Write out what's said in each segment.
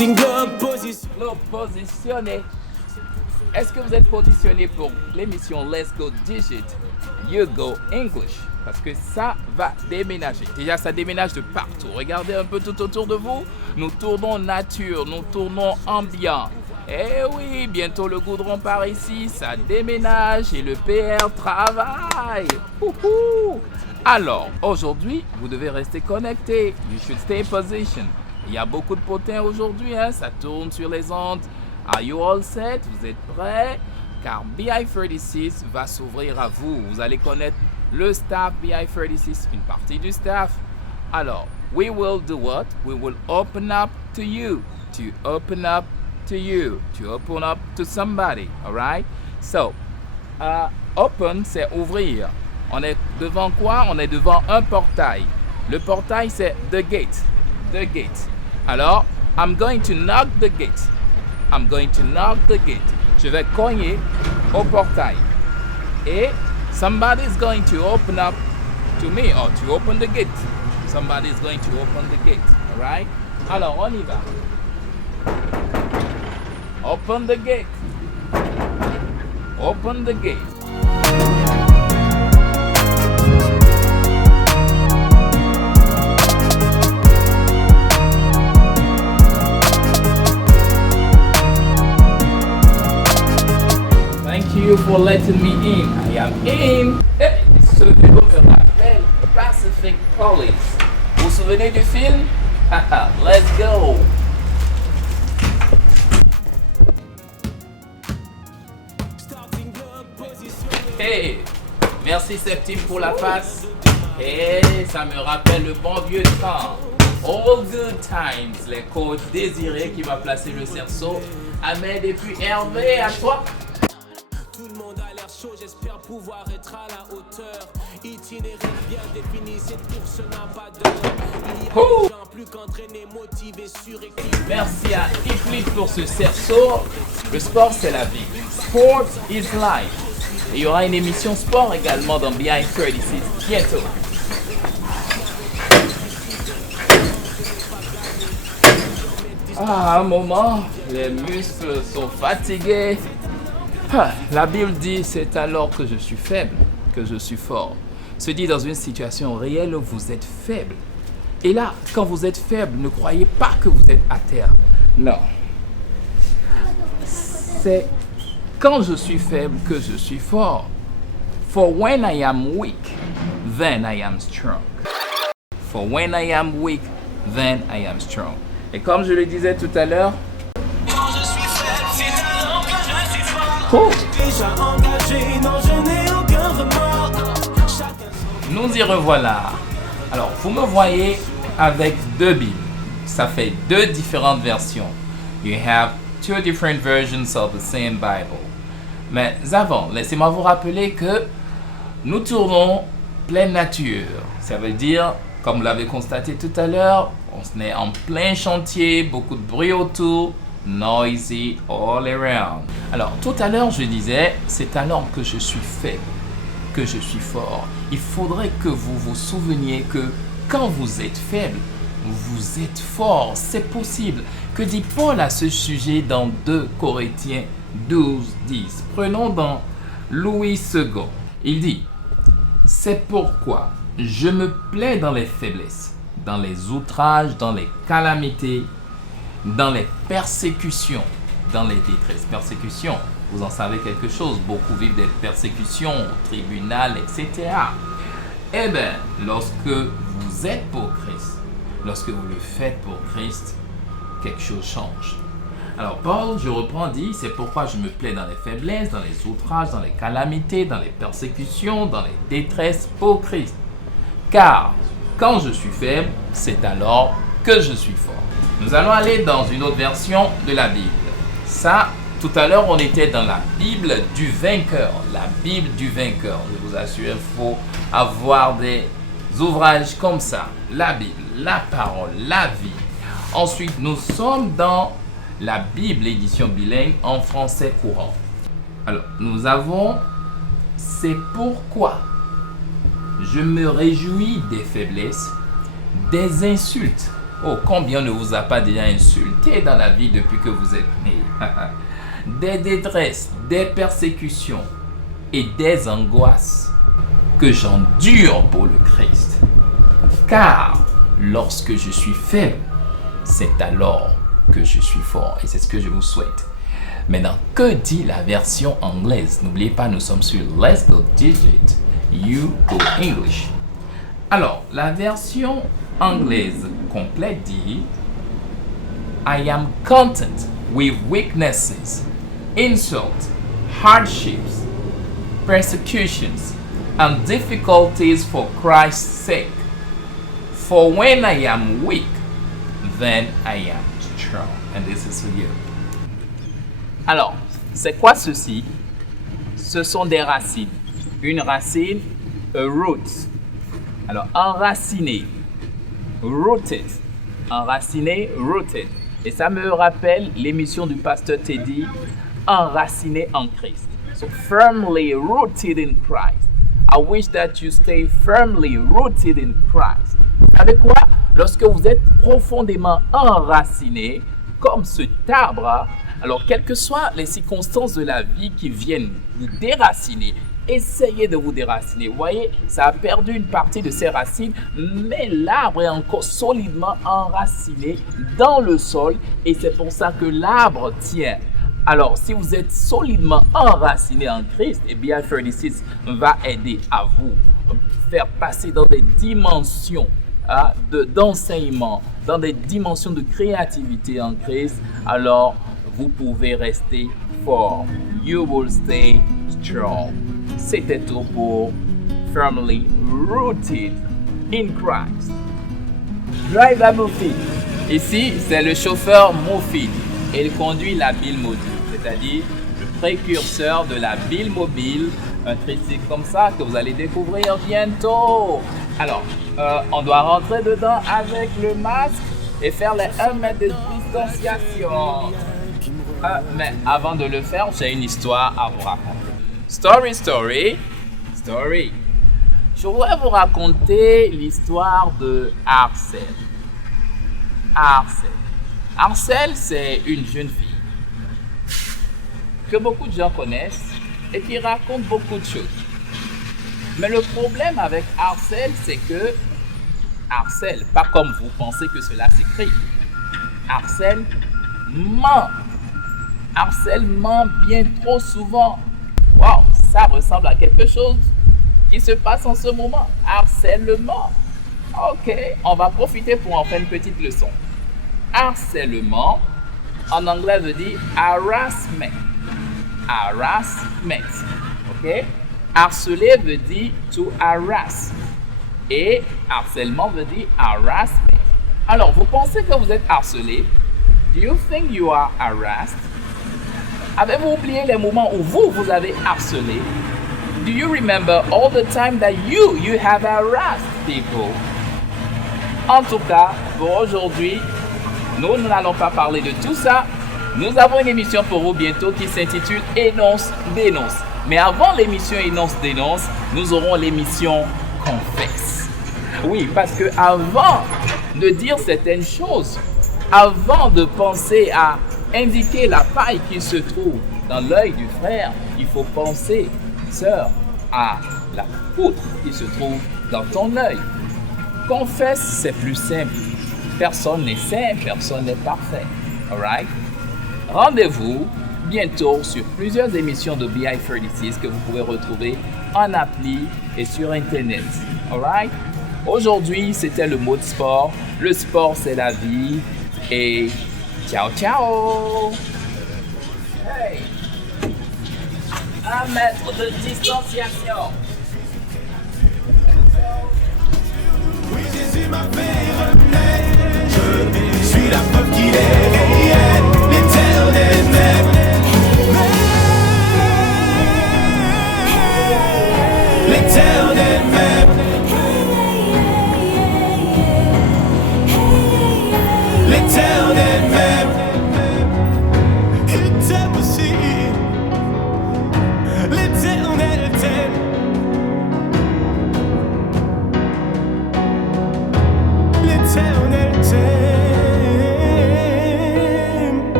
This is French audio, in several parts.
Starting block position. Bloc positionné. Est-ce que vous êtes positionné pour l'émission Let's Go Digit, You Go English? Parce que ça va déménager. Déjà, ça déménage de partout. Regardez un peu tout autour de vous. Nous tournons nature, nous tournons ambiant. Eh oui, bientôt le goudron par ici, ça déménage et le PR travaille. Ouhou. Alors, aujourd'hui, vous devez rester connecté. You should stay in position. Il y a beaucoup de potins aujourd'hui, hein? Ça tourne sur les ondes. Are you all set? Vous êtes prêts? Car BI36 va s'ouvrir à vous. Vous allez connaître le staff BI36, une partie du staff. Alors, we will do what? We will open up to you. To open up to you. To open up to somebody. Alright? So, open, c'est ouvrir. On est devant quoi? On est devant un portail. Le portail, c'est the gate. The gate. Alors, I'm going to knock the gate. I'm going to knock the gate. Je vais cogner au portail. Et somebody is going to open up to me or to open the gate. Somebody is going to open the gate. Alright? Alors, on y va. Open the gate. Open the gate. Thank you for letting me in. I am in. Ce vélo me rappelle Pacific Police. Vous vous souvenez du film? Let's go. Starting block position. Hey, merci Septime pour la face. Hey, ça me rappelle le bon vieux temps. All good times. Les coachs Désiré qui m'a placé le cerceau. Ahmed et puis Hervé, à toi. Tout le monde a l'air chaud, j'espère pouvoir être à la hauteur. Itinéraire bien défini, cette course n'a pas d'heure. Il y a des gens plus qu'entraînés, motivés, suréquilibrés. Merci à Iflit pour ce cerceau. Le sport, c'est la vie. Sport is life. Et il y aura une émission sport également dans BI36 bientôt. Ah, un moment, les muscles sont fatigués. La Bible dit, c'est alors que je suis faible, que je suis fort. Se dit dans une situation réelle où vous êtes faible. Et là, quand vous êtes faible, ne croyez pas que vous êtes à terre. Non. C'est quand je suis faible que je suis fort. For when I am weak, then I am strong. For when I am weak, then I am strong. Et comme je le disais tout à l'heure, Déjà engagé, non, je n'ai aucun remords. nous y revoilà. Alors, vous me voyez avec deux Bibles. Ça fait deux différentes versions. You have two different versions of the same Bible. Mais avant, laissez-moi vous rappeler que nous tournons pleine nature. Ça veut dire, comme vous l'avez constaté tout à l'heure, on est en plein chantier, beaucoup de bruit autour. Noisy all around. Alors, tout à l'heure, je disais, c'est alors que je suis faible, que je suis fort. Il faudrait que vous vous souveniez que quand vous êtes faible, vous êtes fort. C'est possible. Que dit Paul à ce sujet dans 2 Corinthiens 12, 10? Prenons dans Louis II. Il dit, c'est pourquoi je me plais dans les faiblesses, dans les outrages, dans les calamités, dans les persécutions, dans les détresses. Persécutions, vous en savez quelque chose, beaucoup vivent des persécutions au tribunal, etc. Eh bien, lorsque vous êtes pour Christ, lorsque vous le faites pour Christ, quelque chose change. Alors Paul, je reprends, dit, c'est pourquoi je me plais dans les faiblesses, dans les outrages, dans les calamités, dans les persécutions, dans les détresses pour Christ. Car quand je suis faible, c'est alors que je suis fort. Nous allons aller dans une autre version de la Bible. Ça, tout à l'heure, on était dans la Bible du vainqueur. La Bible du vainqueur. Je vous assure, il faut avoir des ouvrages comme ça. La Bible, la parole, la vie. Ensuite, nous sommes dans la Bible, édition bilingue en français courant. Alors, nous avons « C'est pourquoi je me réjouis des faiblesses, des insultes, Oh, combien ne vous a pas déjà insulté dans la vie depuis que vous êtes né? Des détresses, des persécutions et des angoisses que j'endure pour le Christ. Car lorsque je suis faible, c'est alors que je suis fort. Et c'est ce que je vous souhaite. Maintenant, que dit la version anglaise? N'oubliez pas, nous sommes sur Let's Go Digit, You Go English. Alors, la version anglaise complète dit I am content with weaknesses, insults, hardships, persecutions, and difficulties for Christ's sake. For when I am weak, then I am strong. And this is for you. Alors, c'est quoi ceci? Ce sont des racines. Une racine, a root. Alors, enraciné, rooted. Enraciné, rooted. Et ça me rappelle l'émission du pasteur Teddy, enraciné en Christ. So, firmly rooted in Christ. I wish that you stay firmly rooted in Christ. Avec quoi? Lorsque vous êtes profondément enraciné, comme cet arbre, alors quelles que soient les circonstances de la vie qui viennent vous déraciner, essayez de vous déraciner. Vous voyez, ça a perdu une partie de ses racines, mais l'arbre est encore solidement enraciné dans le sol et c'est pour ça que l'arbre tient. Alors, si vous êtes solidement enraciné en Christ, et bien 36 va aider à vous faire passer dans des dimensions d'enseignement, dans des dimensions de créativité en Christ. Alors, vous pouvez rester fort. You will stay strong. C'était tout pour Firmly Rooted in Christ. Driver Mufid. Ici, c'est le chauffeur Mufid. Il conduit la bille mobile, c'est-à-dire le précurseur de la bille mobile, un tricycle comme ça que vous allez découvrir bientôt. Alors, on doit rentrer dedans avec le masque et faire les 1 mètre de distanciation. Mais avant de le faire, j'ai une histoire à vous raconter. Story. Je voudrais vous raconter l'histoire de Arcel. Arcel, c'est une jeune fille que beaucoup de gens connaissent et qui raconte beaucoup de choses. Mais le problème avec Arcel, c'est que Arcel, pas comme vous pensez que cela s'écrit, Arcel ment. Arcel ment bien trop souvent. Wow, ça ressemble à quelque chose qui se passe en ce moment. Harcèlement. Ok, on va profiter pour en faire une petite leçon. Harcèlement, en anglais, veut dire harassment. Harassment. Ok? Harceler veut dire to harass. Et harcèlement veut dire harassment. Alors, vous pensez que vous êtes harcelé? Do you think you are harassed? Avez-vous oublié les moments où vous avez harcelé? Do you remember all the time that you have harassed people? En tout cas, pour aujourd'hui, nous n'allons pas parler de tout ça. Nous avons une émission pour vous bientôt qui s'intitule Énonce, Dénonce. Mais avant l'émission Énonce, Dénonce, nous aurons l'émission Confesse. Oui, parce que avant de dire certaines choses, avant de penser à indiquer la faille qui se trouve dans l'œil du frère, il faut penser, sœur, à la poutre qui se trouve dans ton œil. Confesse, c'est plus simple. Personne n'est saint, personne n'est parfait. Alright? Rendez-vous bientôt sur plusieurs émissions de BI36 que vous pouvez retrouver en appli et sur Internet. Alright? Aujourd'hui, c'était le mot de sport. Le sport, c'est la vie. Et ciao, ciao! Hey! 1 mètre de distanciation. Oui, Jésus m'a fait renaître. Je suis la preuve qu'il est l'éternel même. L'éternel même. L'éternel même. Il t'aime aussi. L'éternel t'aime.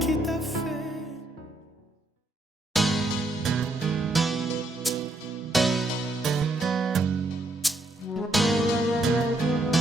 qui t'a